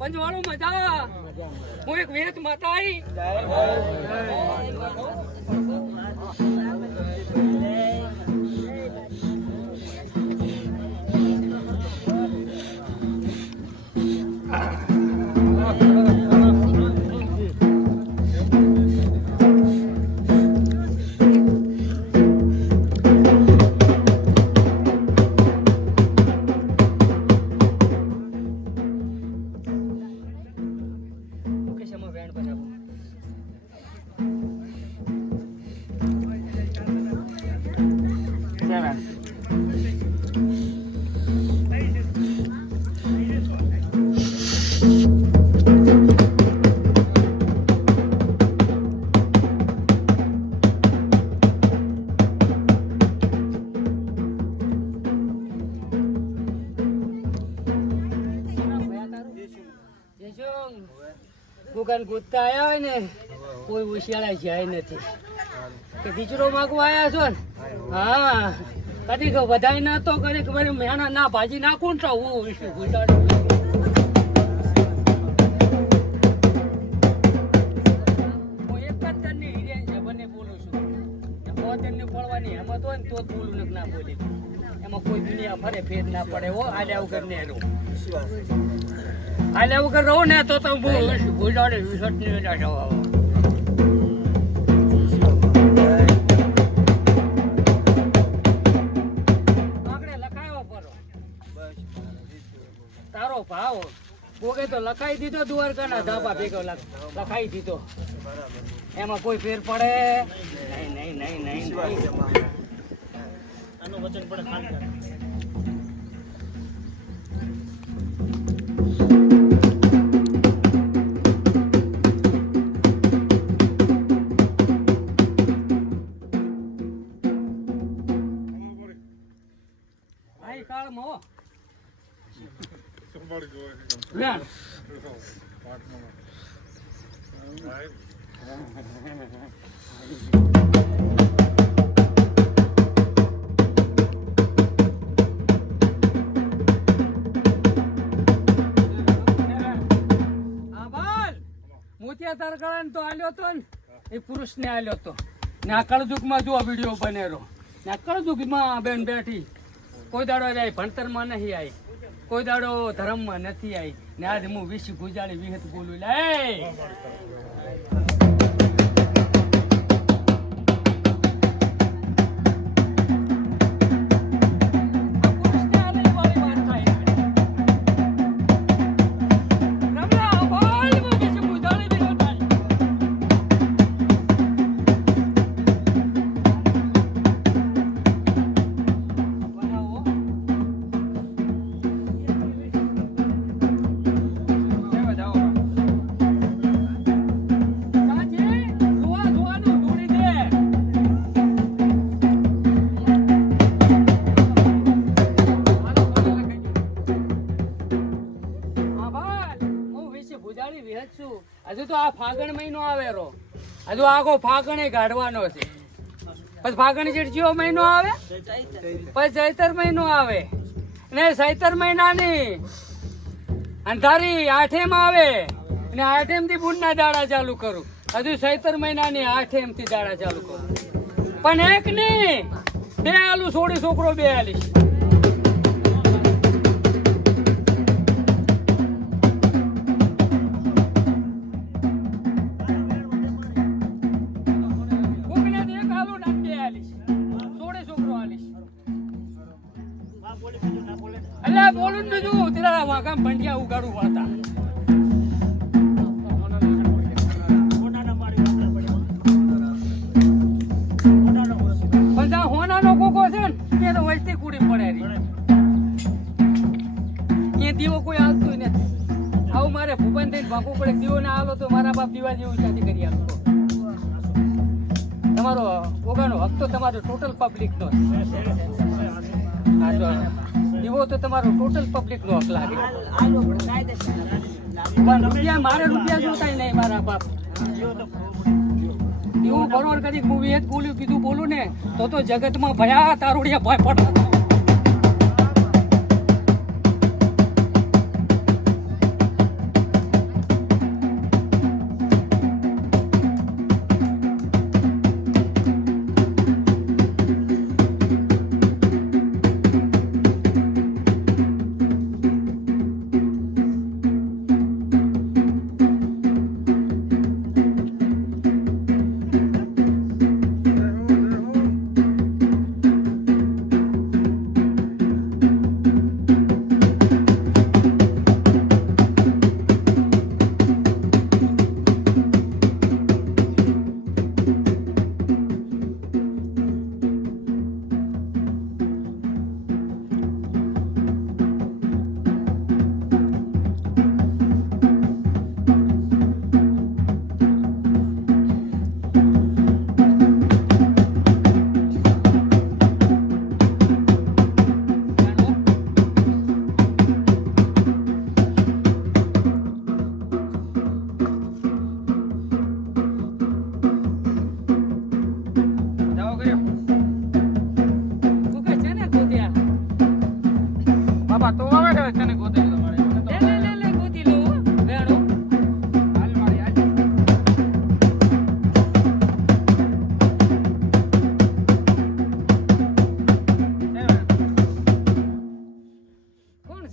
પંજવાળું મજા હું એક વેત માતાઈ દુકાન ગોતતા આવ્યા હોય ને કોઈ ઉશિયાળા જાય નથી કે બીજરો માગવા આવ્યા છો ને હા કદી વધાય ના તો કરી ખબર મેણા ના ભાજી નાખું ને તો હું ગુજાડું હું એક જ તનની હિરેન છે બંને બોલું છું પોતની પડવાની હેમત હોય ને તો જ બોલું ને ના બોલી એમાં કોઈ દુનિયા ફરે ફેર ના પડે હો આલ્યા વગર ને એનું આલ્યા વગર રહું ને તો ગુજાડે વિસટ ની તારો ભાવ બોગે તો લખાઈ દીધો દ્વારકાના ધાબા ભેગો લખાઈ દીધો એમાં કોઈ ફેર પડે નહીં નહીં નહીં નહીં આનું વચન પડે ખાલી તારકળા તો આલ્યો તો ને એ પુરુષ ને આલ્યો તો ને આ કળજુગમાં જો વિડીયો બનેલો ને આ કળજુગમાં બેન બેઠી કોઈ દાડો જાય ભણતરમાં નહીં આવી કોઈ દાડો ધર્મમાં નથી આવી ને આજે હું વિશ ગુજારી વિહત બોલું લે હજુ તો આ ફાગણ મહિનો આવેરો હજુ આખો ફાગણ કાઢવાનો છે પછી ફાગણ જેટજીઓ મહિનો આવે પછી ચૈતર મહિનો આવે ને ચૈતર મહિનાની અંધારી આઠેમ આવે ને આઠેમ થી બુનના દાડા ચાલુ કરું હજુ ચૈતર મહિનાની આઠેમ થી દાડા ચાલુ કરું પણ એક નહીં બે આલુ છોડી છોકરો બે આલીશ બોલું બીજું તેરા વાગા ભંડિયા ઉગાડું વાતા પણ હોનાનો કોકો છે ને એ તો વચતી કુડી પડે એ દીવો કોઈ આવતું નથી આવું મારે ભૂપન થઈને ભાગવું પડે દીવો ના આલો તો મારા બાપ દીવા જેવું શાદી કરી આપતો તમારો ઓગાનો હક તો તમારો ટોટલ પબ્લિક નો દીવો તો તમારો ટોટલ પબ્લિક નો હક લાગે પણ રૂપિયા મારે રૂપિયા જોતા નહીં મારા બાપ એવું બરોબર કદી મૂવી જ બોલ્યું કીધું બોલું ને તો જગતમાં ભયા તારુડિયા ભય પડતા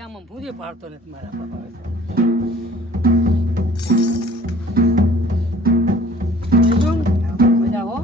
પછી આમાં પૂરી પાડતો નથી મારા બાપા. બીજું મજા હો.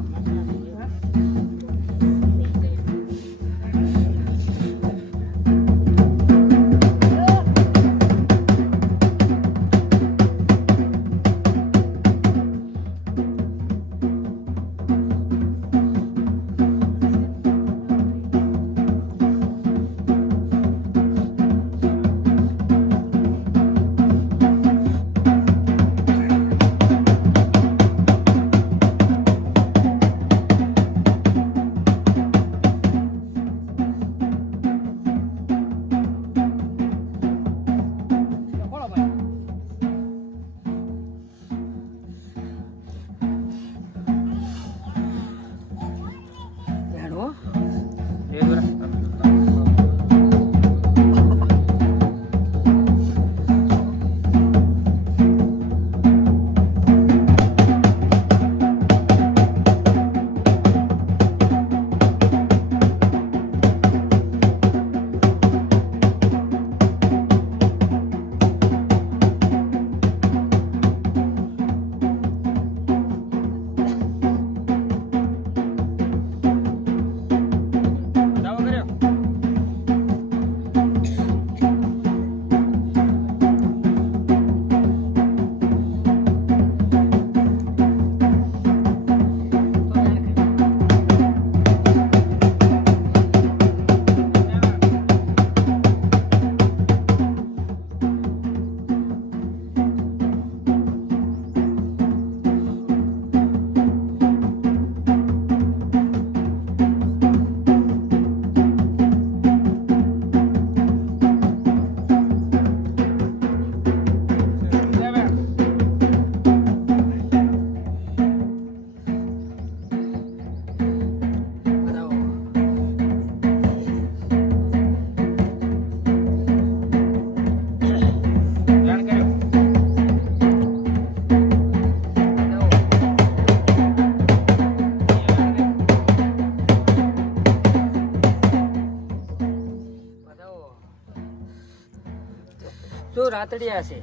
તું રાતડિયા છે,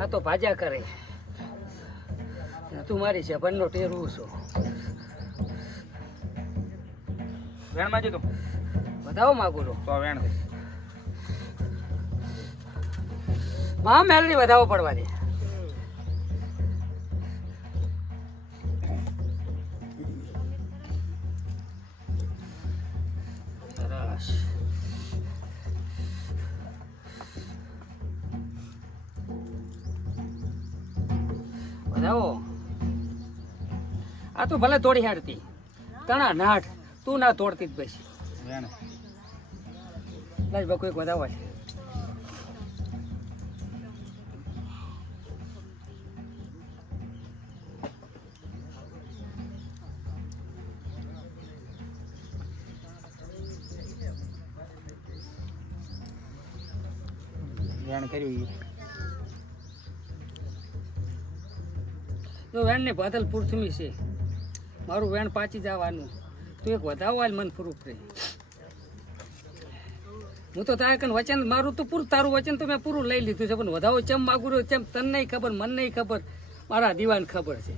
આ તો ભાજા કરે. તું મારી જબરનો ટેરવું છો. વેણ માં તું બતાવો માગું તો વેણ મા મેલની વધાવો પડવા દે. સરસ. વધાવો. આ તો ભલે તોડી હાડતી તણા નાઠ, તું ના તોડતી જ પછી વેણ બસ બકુ એક વધાવો છે. વેણ કર્યું તો વેણ ને બાદલ પૂરથમી છે, મારું વેણ પાછી જવાનું. તું એક વધાવો હાલ મન પૂરું કરે. હું તો તારે કન વચન મારું તો પૂરું, તારું વચન તો મેં પૂરું લઈ લીધું છે, પણ વધાવો ચમ માગું રહ્યો ચમ તને નહીં ખબર, મને નહીં ખબર, મારા દીવાન ખબર છે.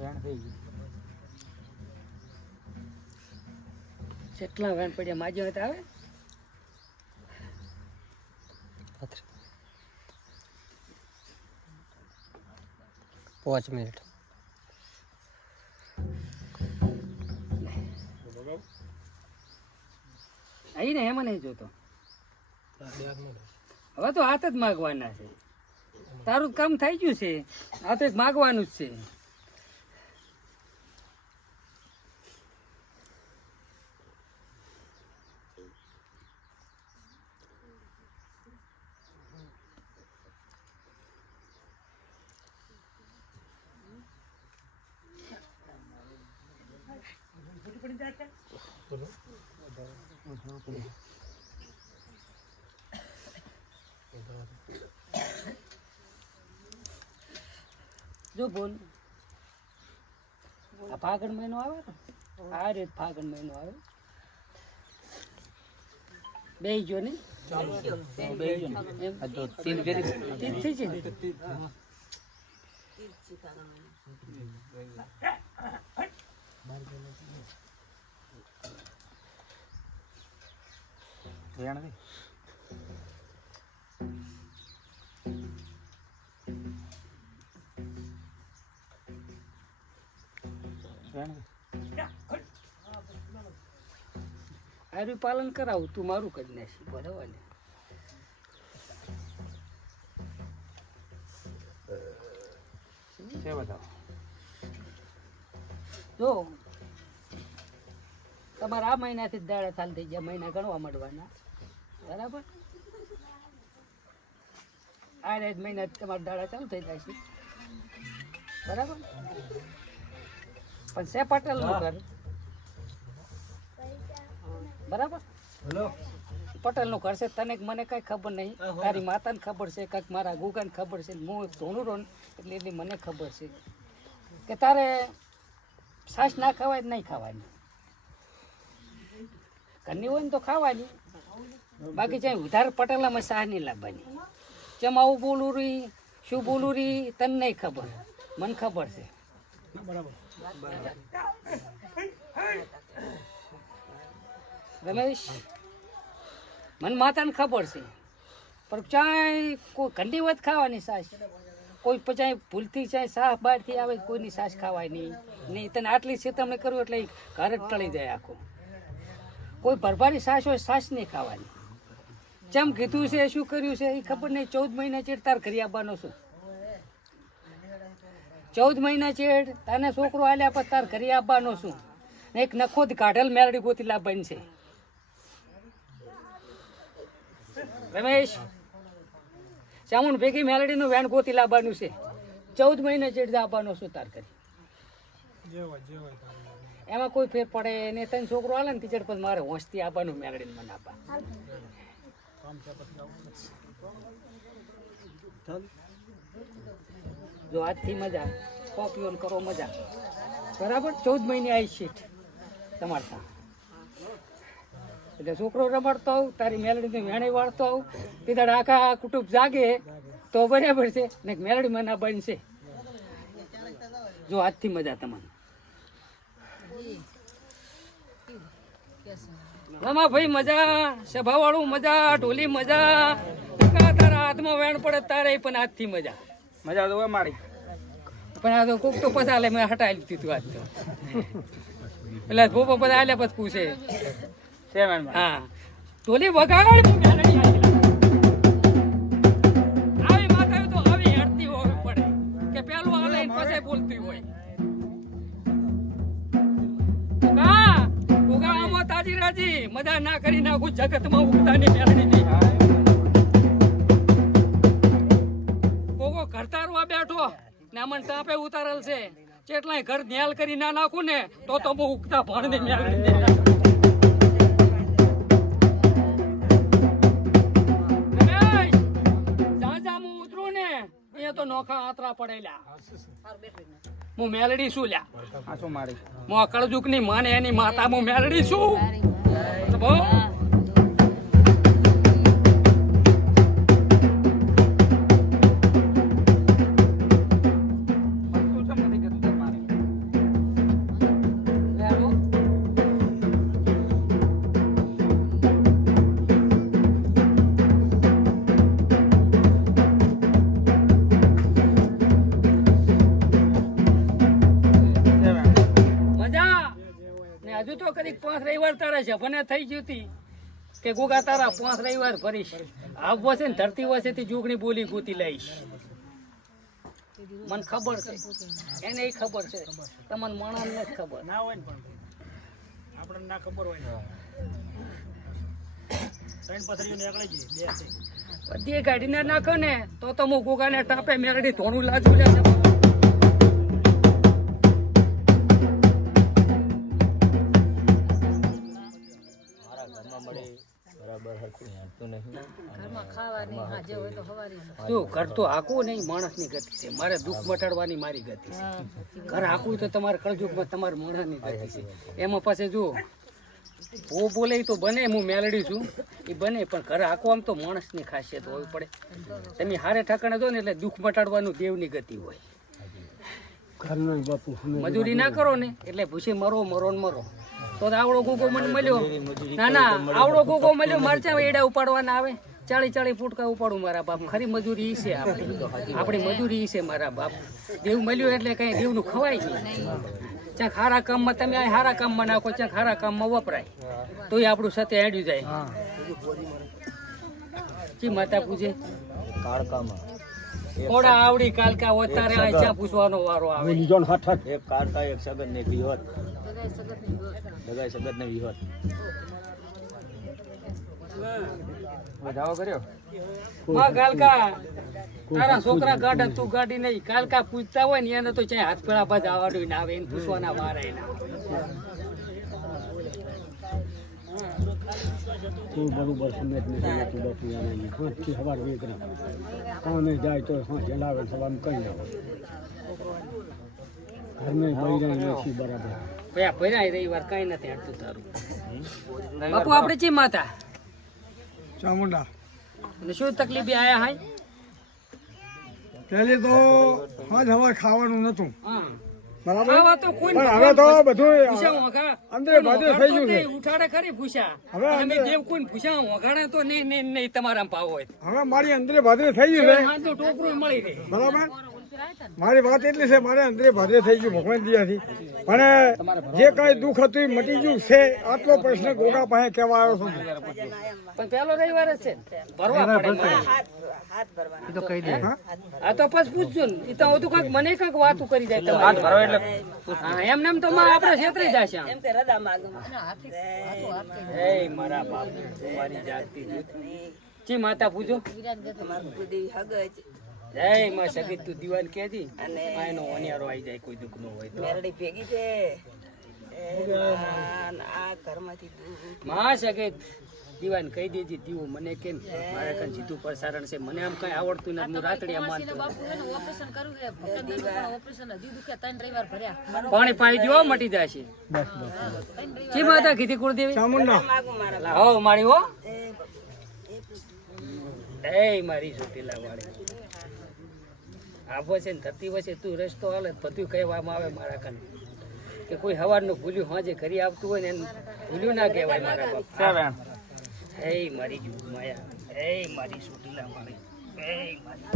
વેણ થઈ ગયું. કેટલા વેણ પડ્યા માજ્યો હોય તો આવે. 5 મિનિટ. અહીં ને એમાં નહીં જોતો, હવે તો હાથ જ માગવાના છે. તારું કામ થઈ ગયું છે, આ તો એક માગવાનું જ છે. જો બોલ, આ ફાગણ મહિનો આવે ને આ રીત ફાગણ મહિનો આવે બેહી ગયો ને એમ આ તો તીન ફેરી તીજ થઈ છે ને? વેણ દે. વેણ દે. આર્યું પાલન કરાવું તું મારું કરી નાખી બરાબર ને? છે બતાવો. જો તમારે આ મહિનાથી જ દાડા ચાલુ થઈ ગયા, મહિના ગણવા માંડવાના બરાબર. આ જ મહિના તમારા દાડા ચાલુ થઈ જાય છે બરાબર. પણ સે પટેલનું ઘર બરાબર. પટેલનું ઘર છે, તને કે મને કઈ ખબર નહીં, તારી માતાને ખબર છે, કાંઈક મારા ગુગાને ખબર છે, હું ધોનું રોન એટલે એટલી મને ખબર છે કે તારે છાશ ના ખવાય નહીં ખાવાની, ઘરની હોય ને તો ખાવાની, બાકી ચાહે ઉધાર પટેલામાં શાહ નહીં લાવવાની. જેમ આવું બોલું રહી શું બોલું રહી તને નહીં ખબર, મને ખબર છે બરાબર. રમેશ મને માતાને ખબર છે, પણ ચાય કોઈ ઘંટી હોય તો ખાવાની સાસ, કોઈ પછી ભૂલથી ચાહે શાહ બહારથી આવે કોઈની સાસ ખાવાય નહીં તને આટલી ચેતવણી કર્યું એટલે ઘર જ ટળી જાય આખું. કોઈ ભરભારી સાસ હોય સાસ નહીં ખાવાની. જેમ કીધું છે શું કર્યું છે એ ખબર નહીં. 14 મહિના ચેડ તાર ઘરે આવવાનો છું, 14 મહિના ચેડ તને છોકરો આલ્યા પછી તાર ઘરે આવવાનો છું. ને એક નખોદ કાઢેલ મેરડી ગોતી લાવવાની છે. રમેશ ચામુંડ ભેગી મેલડીનું વેણ ગોતી લાવવાનું છે, 14 મહિના ચેડ આવવાનો છું તાર ઘરે. એમાં કોઈ ફેર પડે ને તને છોકરો આલે ને ટીચર પછી મારે હોંશથી આવવાનું મેલડીને મને આપવા. જો આજથી મજા કોપીઓન કરો મજા બરાબર. 14 મહિને આવી સીટ તમારે ત્યાં એટલે છોકરો રમાડતો આવું, તારી મેલડીને વેણી વાળતો આવું, તીધા આખા કુટુંબ જાગે તો બરાબર છે ને મેલડી મના બનશે. જો આજથી મજા તમને. રમા ભાઈ મજા, સભાવાળું મજા, ઢોલી મજા, તારા હાથમાં વેણ પડે તારે પણ આજથી મજા. મજા તો હોય મારી, પણ આ તો કોક તો પછી આલે મેં હટાવી દીધું આજ તો. એટલે ભોપો બધા આલ્યા પછી પૂછે છે વેણ માં. હા ઢોલી વગાડ હું મેલડી આવી માતા તો આવી હેડતી હોવી પડે કે પેલું આલે ને પછી બોલતી હોય. ઉગા આમાં તાજી રાજી મજા ના કરી નાખું જગતમાં ઉગતાની મેલડીની. કોકો ઘરતારવા બેઠો ને અમન તાપે ઉતારેલ છે, કેટલાય ઘર ન્યાલ કરી ના નાખું ને તો બહુ ઉગતા ભણને મેલડી. તો નોખા આતરા પડેલા હું મેલડી શું લ્યા, આ શું મારી હું અકળજુક ની માને એની માતા હું મેલડી છું. બહુ હજુ તો કદીક 5 રવિવાર તારા છે ભને થઈ ગયું હતી કે ગોગા તારા 5 રવિવાર ભરીશ. આવવો છે ને ધરતી વસે થી જોગણી બોલી ગોતી લઈશ. મને ખબર છે, એને ખબર છે, તમને માણસ ને ખબર ના હોય ને, પણ આપણને ના ખબર હોય ને. ત્રણ પથરીઓ નીકળે છે બે બધી કાઢીને નાખો ને તો હું ગોગાને ટાપે મેરડી થોડું લાજુ લે. શું ઘર તો હાકવું નહીં માણસની ગતિ છે, મારે દુઃખ મટાડવાની મારી ગતિ છે. ઘર હાકવું તો તમારે કળજુગમાં તમારે માણસની ગતિ છે. એમાં પાછું જુઓ હું બોલે ઈ તો બને, હું મેલડી છું એ બને, પણ ઘર હાકવા તો માણસની ખાસિયત હોવી પડે. તમે હારે ઠાકાણે દો ને એટલે દુઃખ મટાડવાનું દેવની ગતિ હોય. મજૂરી ના કરો ને એટલે ભૂસી મરો મરો ને મરો. તો આવડો ગોગો મને મળ્યો, ના આવડો ગોગો મળ્યો, મરચા એડા ઉપાડવાના આવે, 40 ફૂટકા ઉપાડું મારા બાપ. ખરી મજૂરી ઈ છે આપણી મજૂરી ઈ છે મારા બાપ. દેવ મળ્યું એટલે કઈ દેવનું ખવાય છે. ક્યાંક હારા કામમાં તમે આ હારા કામમાં નાખો, ક્યાંક હારા કામમાં વપરાય તો એ આપણું સાથે હેડ્યું જાય. જી માતા પૂજે થોડા આવડી કાલકા વધારે આ ચા પૂછવાનો વારો આવે. એક કાળકા એક સગત ને વિહોત દગાઈ સગત ને વિહોત વધાવો કર્યો. માં કાલકા તારા છોકરા ગાઢ તું ગાડી નહીં, કાલકા પૂછતા હોય ને એને તો ચાહે હાથ પેલા બાદ આવડ્યું ના આવે, એને પૂછવાના વારા ના બરોબર સમેત ને પાંચથી સવાર વેકરા કામે જાય તો જલાવે સવાર કઈ ના ઘરને બૈરા નથી બરાબર. ભયા ભર્યા રવિવાર કઈ નથી હાટતું તારું. બાપુ આપણે ચી માતા ચામુંડા અને શું તકલીફ આયા હાય? પહેલી તો સાંજ સવાર ખાવાનું નતું હા બરાબર, ખાવા તો કોઈ પણ હવે તો બધું ભૂસા વઘાર અંદર બધું થઈ ગયું છે. ઉઠાડે ખરી ભૂસા. હવે તમે દેવ કોઈ ભૂસા વઘાડે તો નહીં તમારા ભાવ હોય. હવે મારી અંદરે ભાદરે થઈ ગયું છે હાથનું ટોપરું મળી રહે. બરાબર. મારી વાત એટલી છે, મારે અંદરે ભાદરે થઈ ગયું ભગવાન દિયાથી, પણ જે કઈ દુઃખ હતું એ મટી ગયું છે. આટલો પ્રશ્ન ગોગા પાસે કહેવા આવ્યો છું. પણ પેલો રવિવાર જ છે, ભરવા પડે. એ તો કહી દે. આ તો પછી પૂછજો ને, એ તો બધું કંઈક મને કંઈક વાતું કરી જાય તમારે. હા એમને એમ તો આપણે છેતરી જશે. એ મારા બાપ મારી જાગતી જી માતા પૂજો. જય માં સગીત તું દીવાન કેજી એનો ઓનિયારો આવી જાય કોઈ દુઃખ નો હોય તો. મેરડી ભેગી છે આ ઘરમાંથી માં સગીત દીવાન કહી દેજી દીવો મને કેમ મારે કઈ જીતું પ્રસારણ છે, મને આમ કઈ આવડતું નથી, હું રાતડિયા માનતો. પાણી પાઈ દો મટી જશે. જી માતા કીધી કુળદેવી ચામુંડા હો મારી હો એ મારી સુટીલા વાળી આવો છે ને થતી વચ્ચે તું રસ્તો હાલે બધું કહેવામાં આવે મારા કાન કે કોઈ હવારનું ભૂલ્યું હાજે ઘરી આવતું હોય ને એનું ભૂલ્યું ના કહેવાય મારા બાપ. એ મારી જુ માયા, એ મારી સુટીલા વાળી, એ મારી.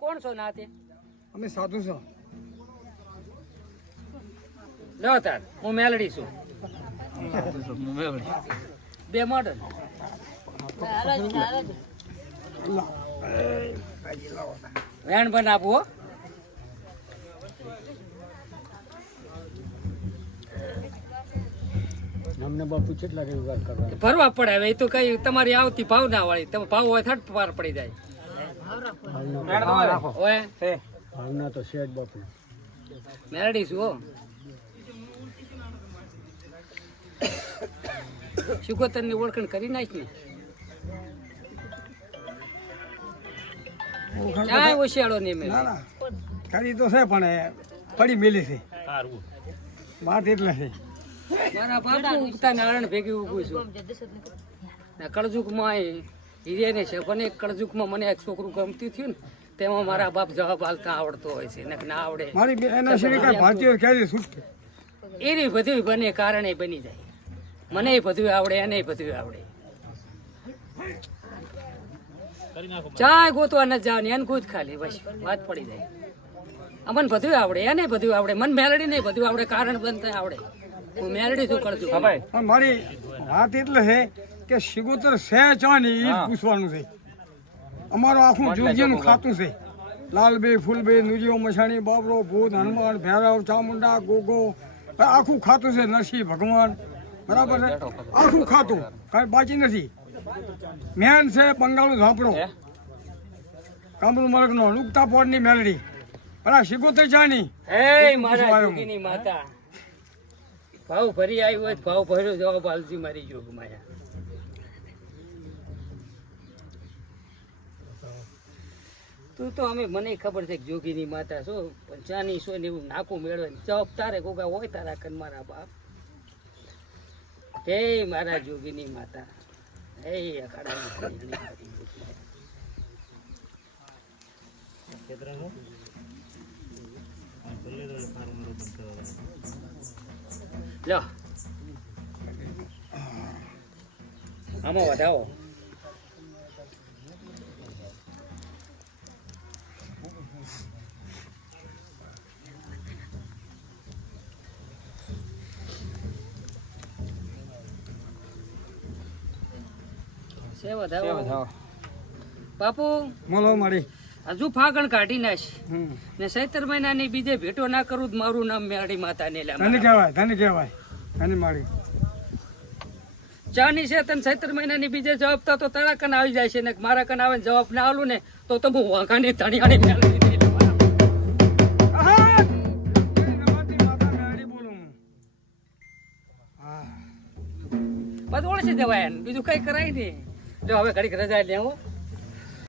કોણ છો ના તે? અમે સાધુ છો. લો તાર હું મેલડી છું. બે મોડલ વેણ પણ આપું હો. અમને બાપુ કેટલા રવિવાર કરવા ભરવા પડે. હવે એ તો કઈ તમારી આવતી ભાવના વાળી, તમે ભાવ હોય થટ પાર પડી જાય. ઓય ભાવના તો છે જ બાપુ. મેરડી છું હો. શુકોતર ની ઓળખાણ કરી નાખ ને. ક્યાંય હોશિયાળો નહીં મેં. ના ના કરી તો છે પણ પડી મેલી છે વાત એટલે છે. મારા બાપુ ઉગતા નારાયણ ભેગી ઉભું છું. કળજુગમાં હિરિયાને છે પણ એક કળજુગમાં મને એક છોકરું ગમતું થયું ને તેમાં મારા બાપ જવાબ હાલતા આવડતો હોય છે, ને ના આવડે મારી એના સિવાય કઈ ભારતીય ક્યારે છૂટકે એની બધું બને કારણે બની જાય. મને બધું આવડે એને બધું આવડે. ચાય ગોતવા ન જાવ ને એને ગોત ખાલી બસ વાત પડી જાય. અમને બધું આવડે એને બધું આવડે, મને મેલડી નહીં બધું આવડે, કારણ બનતા આવડે. હું મેલડી શું કરતું પણ મારી વાત એટલે છે કે સિગોતર છે ચાની એ પૂછવાનું છે. અમારું આખું જોગીનું ખાતું છે. લાલબે ફૂલબે નુજીઓ મસાણી બાબરો ભૂત હનુમાન ભૈરવ ચામુંડા ગોગો આખું ખાતું છે. નરસિંહ ભગવાન બરાબર છે, આખું ખાતું કઈ બાકી નથી. મેન છે બંગાળનું ઝાંપડો કામરૂ મલકનો લુકતા પોળની મેલડી પેલા સિગોતર ચાની હે મારા જોગીની માતા ભાવ ભરી આવ્યો હોય તો ભાવ ભર્યો જવાબ આલજી મારી જોગ માયા. તું તો અમે મને ખબર છે કે જોગીની માતા છો પણ ચાની છો ને એવું નાખું મેળવે જવાબ તારે કોકા હોય તારા કન મારા બાપ. હે મારા જોગીની માતા હે અખાડા લો આમાં વધાવો. છે વધાવો બાપુ. બોલો મારી. હજુ ફાગણ કાઢી નાખ હમ. ને ચૈત્ર મહિનાની બીજે ભેટો ના કરું તો મારું નામ મેળી માતા ને ધન્ય કહેવાય ધન્ય મારી. ચાની છે તને ચૈત્ર મહિનાની બીજે જવાબ તો તારા કન આવી જાય છે ને મારા કન આવે ને જવાબ ના આલું ને તો તમે વાંકાની ધણિયાની મેળવી દીધી. આહા! એ નવાતી માતા મેળી બોલું હું. હા. બધું ઓળખી દેવાય ને બીજું કઈ કરાય નહીં. જો હવે ઘડીક રજા લેવો.